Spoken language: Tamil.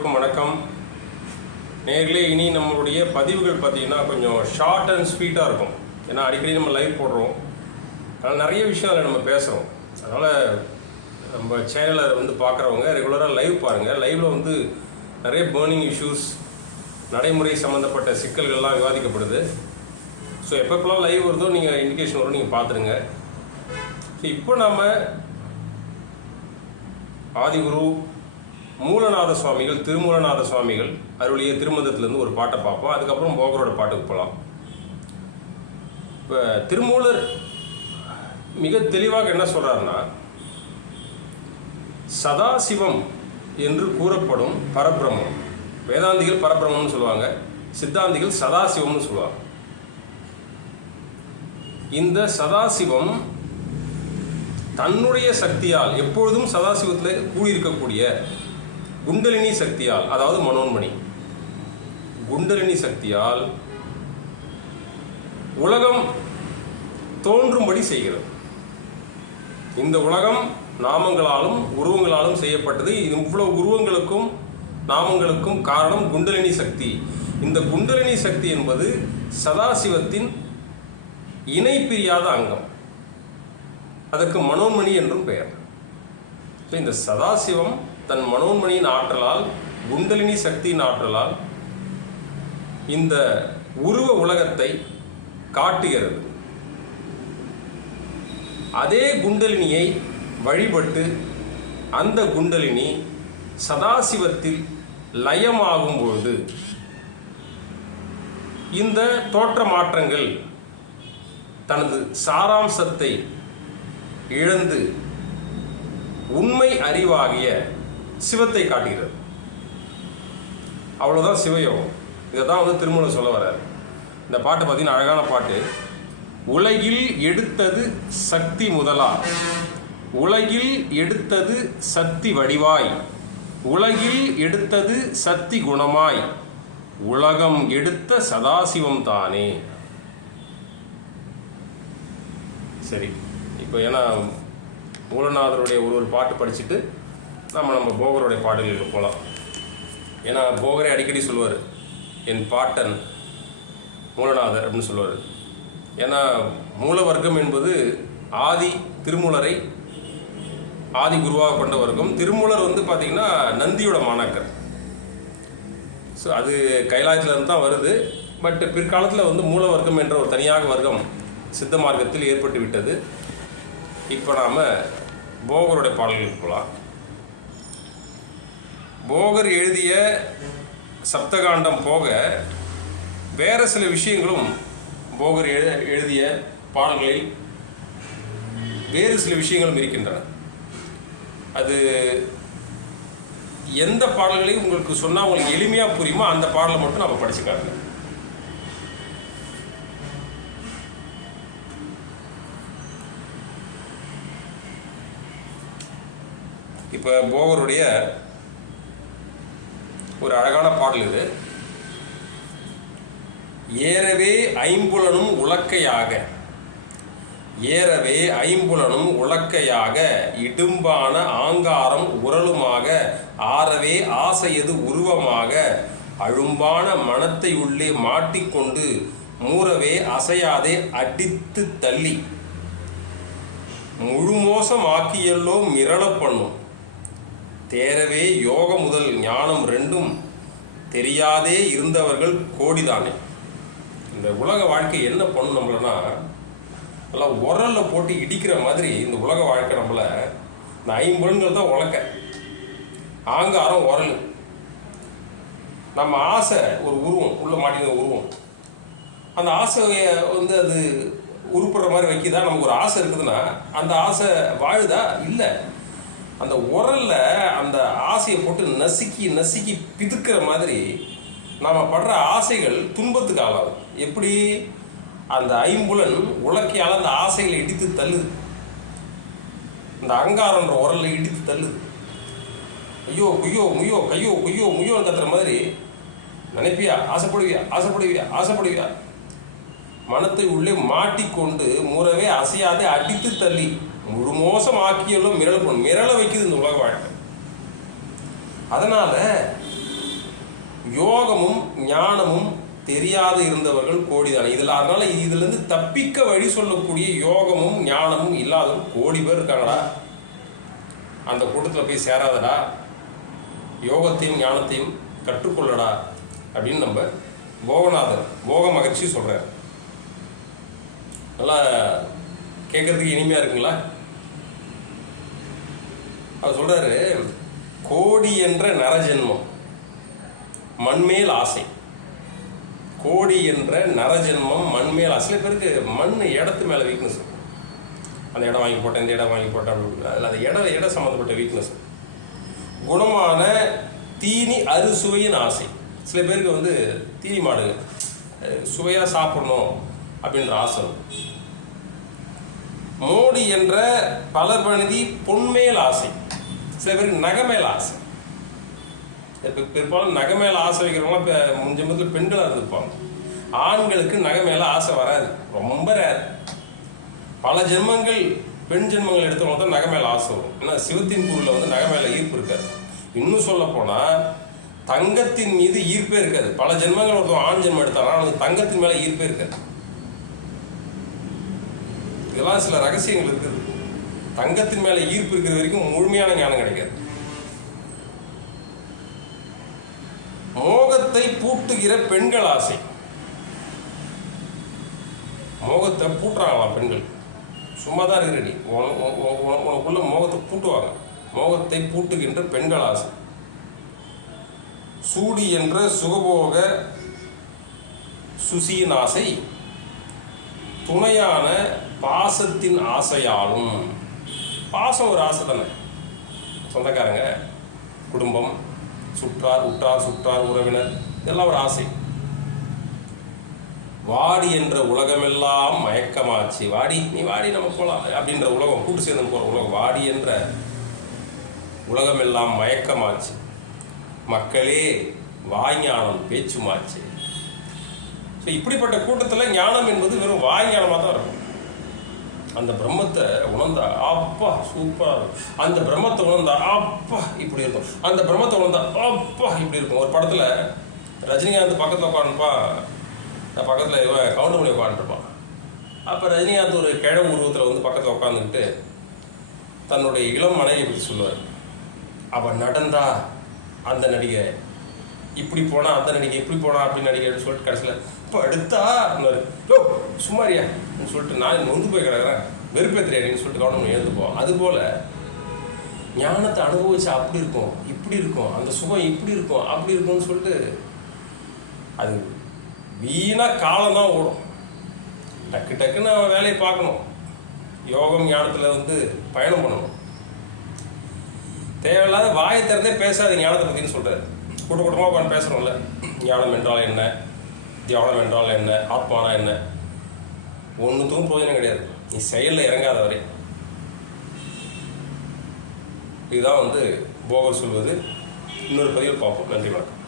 அனைவருக்கும் வணக்கம். நேர்களே இனி நம்மளுடைய பதிவுகள் பார்த்தீங்கன்னா கொஞ்சம் ஷார்ட் அண்ட் ஸ்வீட்டாக இருக்கும். ஏன்னா அடிக்கடி நம்ம லைவ் போடுறோம். அதனால் நிறைய விஷயம் அதில் நம்ம பேசுகிறோம் அதனால் நம்ம சேனலை வந்து பார்க்குறவங்க ரெகுலராக லைவ் பாருங்கள் லைவில் வந்து நிறைய பேர்னிங் இஷ்யூஸ் நடைமுறை சம்மந்தப்பட்ட சிக்கல்கள்லாம் விவாதிக்கப்படுது. ஸோ எப்பப்பெல்லாம் லைவ் வருதோ நீங்கள் இண்டிகேஷன் வரும் நீங்கள் பார்த்துருங்க. ஸோ இப்போ நம்ம ஆதிகுரு மூலநாத சுவாமிகள் திருமூலநாத சுவாமிகள் அருளிய திருமந்தத்திலேருந்து ஒரு பாட்டை பார்ப்போம். அதுக்கப்புறம் போகரோட பாட்டுக்கு போகலாம் இப்போ திருமூலர் மிக தெளிவாக என்ன சொல்கிறாருன்னா சதாசிவம் என்று கூறப்படும் பரபிரமம். வேதாந்திகள் பரபிரமம்னு சொல்லுவாங்க சித்தாந்திகள் சதாசிவம்னு சொல்லுவாங்க. இந்த சதாசிவம் தன்னுடைய சக்தியால் எப்பொழுதும் சதாசிவத்தில் கூடியிருக்கக்கூடிய குண்டலினி சக்தியால் அதாவது மனோன்மணி. குண்டலினி சக்தியால் உலகம் தோன்றும்படி செய்கிறது. இந்த உலகம் நாமங்களாலும் உருவங்களாலும் செய்யப்பட்டது. இது இவ்வளவு உருவங்களுக்கும் நாமங்களுக்கும் காரணம் குண்டலினி சக்தி. இந்த குண்டலினி சக்தி என்பது சதாசிவத்தின் இணை பிரியாத அங்கம். அதற்கு மனோன்மணி என்றும் பெயர். இந்த சதாசிவம் தன் மனோன்மணியின் ஆற்றலால் குண்டலினி சக்தியின் ஆற்றலால் இந்த உருவ உலகத்தை காட்டுகிறது. அதே குண்டலினியை வழிபட்டு அந்த குண்டலினி சதாசிவத்தில் லயமாகும் பொழுது இந்த தோற்ற மாற்றங்கள் தனது சாராம்சத்தை இழந்து உண்மை அறிவாகிய சிவத்தை காட்டுகிறது. அவ்வளோதான் சிவயோகம். இதை தான் வந்து திருமணம் சொல்ல வர்றார். இந்த பாட்டு பார்த்தீங்கன்னா அழகான பாட்டு. உலகில் எடுத்தது சக்தி முதலா. உலகில் எடுத்தது சக்தி வடிவாய். உலகில் எடுத்தது சக்தி குணமாய். உலகம் எடுத்த சதாசிவம் தானே. சரி. இப்போ ஏன்னா மூலநாதருடைய ஒரு ஒரு பாட்டு படிச்சுட்டு நம்ம நம்ம போகருடைய பாடல்களுக்கு போகலாம் ஏன்னா போகரே அடிக்கடி சொல்லுவார். என் பாட்டன் மூலநாதர் அப்படின்னு சொல்லுவார். ஏன்னா மூல வர்க்கம் என்பது ஆதி திருமூலரை ஆதி குருவாக கொண்ட வர்க்கம் திருமூலர் வந்து பார்த்திங்கன்னா நந்தியோட மாணாக்கர். ஸோ அது கைலாயத்துலேருந்து தான் வருது. பட் பிற்காலத்தில் வந்து மூல வர்க்கம் என்ற ஒரு தனியாக வர்க்கம் சித்த மார்க்கத்தில் ஏற்பட்டு விட்டது. இப்போ நாம் போகருடைய பாடல்களுக்கு போகலாம் போகர் எழுதிய சப்தகாண்டம் போக வேறு சில விஷயங்களும் போகர் எழு எழுதிய பாடல்களில் வேறு சில விஷயங்களும் இருக்கின்றன. அது எந்த பாடல்களையும் உங்களுக்கு சொன்னால் உங்களுக்கு எளிமையாக புரியுமோ அந்த பாடலை மட்டும் நம்ம படிச்சுக்காங்க இப்போ போகருடைய ஒரு அழகான பாடல் இது. ஏறவே ஐம்புலனும் உலக்கையாக ஏறவே ஐம்புலனும் உலக்கையாக இடும்பான ஆங்காரம் உரலுமாக ஆறவே ஆசையது உருவமாக அழும்பான மனத்தை உள்ளே மாட்டிக்கொண்டு மூறவே அசையாதே அடித்து தள்ளி. முழுமோசம் ஆக்கியல்லோ பண்ணும். தேரவே யோக முதல் ஞானம் ரெண்டும் தெரியாதே இருந்தவர்கள் கோடிதானே. இந்த உலக வாழ்க்கை என்ன பண்ணும் நம்மளனா? நல்லா உரலில் போட்டு இடிக்கிற மாதிரி இந்த உலக வாழ்க்கை நம்மளை இந்த ஐம்பொருள்கள் தான் உழக்க ஆங்காரம் உரல். நம்ம ஆசை ஒரு உருவம் உள்ள மாட்டின உருவம். அந்த ஆசையை வந்து அது உருப்படுற மாதிரி வைக்கிதா? நமக்கு ஒரு ஆசை இருக்குதுன்னா அந்த ஆசை வாழுதா? இல்லை. அந்த உரல்ல அந்த ஆசையை போட்டு நசுக்கி நசுக்கி பிதுக்கிற மாதிரி நாம் படுற ஆசைகள் துன்பத்துக்கு ஆளாகும். எப்படி? அந்த ஐம்புலன் உலக்கையால் அந்த ஆசைகளை இடித்து தள்ளுது. இந்த அங்காரன்ற உரல்ல இடித்து தள்ளுது. ஐயோ குய்யோ முய்யோ கையோ குய்யோ முய்யோன்னு கத்துற மாதிரி நினைப்பியா? ஆசைப்படுவியா? ஆசைப்படுவியா? ஆசைப்படுவியா? மனத்தை உள்ளே மாட்டிக்கொண்டு முறவே அசையாதே அடித்து தள்ளி. ஒரு மோசம் ஆக்கியெல்லாம் மிரள பண்ணும் மிரள வைக்குது இந்த உலக வாழ்க்கை. அதனால யோகமும் ஞானமும் தெரியாத இருந்தவர்கள் கோடிதான். இதில் அதனால இதுலேருந்து தப்பிக்க வழி சொல்லக்கூடிய யோகமும் ஞானமும் இல்லாதவர்கள் கோடி பேர் இருக்காங்கடா. அந்த கூட்டத்தில் போய் சேராதடா. யோகத்தையும் ஞானத்தையும் கற்றுக்கொள்ளடா அப்படின்னு நம்ம போகநாதர் போக மகிழ்ச்சி சொல்கிறார் நல்லா கேட்கறதுக்கு இனிமையாக இருக்குங்களா? அவர் சொல்கிறாரு கோடி என்ற நரஜென்மம் மண்மேல் ஆசை. கோடி என்ற நரஜென்மம் மண்மேல் ஆசை. சில பேருக்கு மண் இடத்து மேலே வீக்னஸ் அந்த இடம் வாங்கி போட்டேன் இந்த இடம் வாங்கி போட்டேன் அப்படின்னு அதில் அந்த இடம் இடம் சம்மந்தப்பட்ட வீக்னஸ் குணமான தீனி அறுசுவையின் ஆசை. சில பேருக்கு வந்து தீனி மாடு சுவையாக சாப்பிடணும் அப்படின்ற ஆசை மோடி என்ற பலபணிதி பொன்மேல் ஆசை. சில பேருக்கு நகமேல் ஆசை. இப்போ பெரும்பாலும் நகை மேலே ஆசை வைக்கிறவங்களாம் இப்போ முன் முதல்ல பெண்களாக இருந்திருப்பாங்க. ஆண்களுக்கு நகை மேலே ஆசை வராது. ரொம்ப ரேர் பல ஜென்மங்கள் பெண் ஜென்மங்கள் எடுத்தவங்க தான் நகை மேல ஆசை வரும். ஏன்னா சிவத்தின் பொருளில் வந்து நகை மேலே ஈர்ப்பு இருக்காது. இன்னும் சொல்ல போனால் தங்கத்தின் மீது ஈர்ப்பே இருக்காது. பல ஜென்மங்கள் ஒருத்தன் ஆண் ஜென்மம் எடுத்தாலும் அவனுக்கு தங்கத்தின் மேலே ஈர்ப்பே இருக்காது. இதெல்லாம் சில ரகசியங்கள் இருக்குது. தங்கத்தின் மேலே ஈர்ப்பு இருக்கிற வரைக்கும் முழுமையான ஞானம் கிடைக்காது. மோகத்தை பூட்டுகிற பெண்கள் ஆசை. மோகத்தை பூட்டுறாங்களாம் பெண்கள்? சும்மா தான் இருக்கிற நீ. உனக்குள்ள மோகத்தை பூட்டுவாங்க. மோகத்தை பூட்டுகின்ற பெண்கள் ஆசை. சூடி என்ற சுகபோக சுசியின் ஆசை. துணையான பாசத்தின் ஆசையாலும் பாசம் ஒரு ஆசை தானே? சொந்தக்காரங்க குடும்பம் சுற்றார் உற்றார் சுற்றார் உறவினர் இதெல்லாம் ஒரு ஆசை. வாடி என்ற உலகமெல்லாம் மயக்கமாச்சு. வாடி நீ வாடி நம்ம போகலாம் அப்படின்ற உலகம் கூட்டு சேர்ந்து போகிற உலகம். வாடி என்ற உலகமெல்லாம் மயக்கமாச்சு. மக்களே வாய்ஞானம் பேச்சுமாச்சு. ஸோ இப்படிப்பட்ட கூட்டத்தில் ஞானம் என்பது வெறும் வாய்ஞானமாக தான் இருக்கும். அந்த பிரம்மத்தை உணர்ந்தா அப்பா சூப்பராக இருக்கும் அந்த பிரம்மத்தை உணர்ந்தா அப்பா இப்படி இருக்கும். அந்த பிரம்மத்தை உணர்ந்தா அப்பா இப்படி இருக்கும். ஒரு படத்தில் ரஜினிகாந்த் பக்கத்தில் உட்காந்துப்பா பக்கத்தில் இவன் கவுண்டமணி உட்காந்துருப்பான் அப்போ ரஜினிகாந்த் ஒரு கிழ உருவத்தில் வந்து பக்கத்தில் உட்காந்துக்கிட்டு தன்னுடைய இளம் மனைவி பற்றி சொல்லுவார். அவள் நடந்தா அந்த நடிகை இப்படி போனா அந்த நடிகை இப்படி போனா அப்படின்னு நடிகைன்னு சொல்லிட்டு கடைசியில் இப்போ எடுத்தா ஓ சும்மாரியா சொல்லிட்டு நான் நொந்து போய் கிடக்குறேன். வெறுப்பேத்திரியாடின்னு சொல்லிட்டு கவனம் எழுந்துப்போம் அதுபோல் ஞானத்தை அனுபவிச்சா அப்படி இருக்கும் இப்படி இருக்கும் அந்த சுகம் இப்படி இருக்கும் அப்படி இருக்கும்னு சொல்லிட்டு அது வீணாக காலம் தான் ஓடும். டக்கு டக்குன்னு அவன் வேலையை பார்க்கணும். யோகம் ஞானத்தில் வந்து பயணம் பண்ணணும். தேவையில்லாத வாயை திறந்தே பேசாத ஞானத்தை பற்றின்னு சொல்கிறார் கூட்ட கூட்டமாக உட்காந்து பேசுகிறோம்ல ஞானம் என்றால் என்ன? தியானம் என்றால் என்ன? ஆத்மானா என்ன? ஒன்றுத்துக்கும் பிரயோஜனம் கிடையாது. நீ செயலில் இறங்காத வரை இதுதான் வந்து போகர் சொல்வது. இன்னொரு பதிவில் பார்ப்போம். நன்றி வணக்கம்.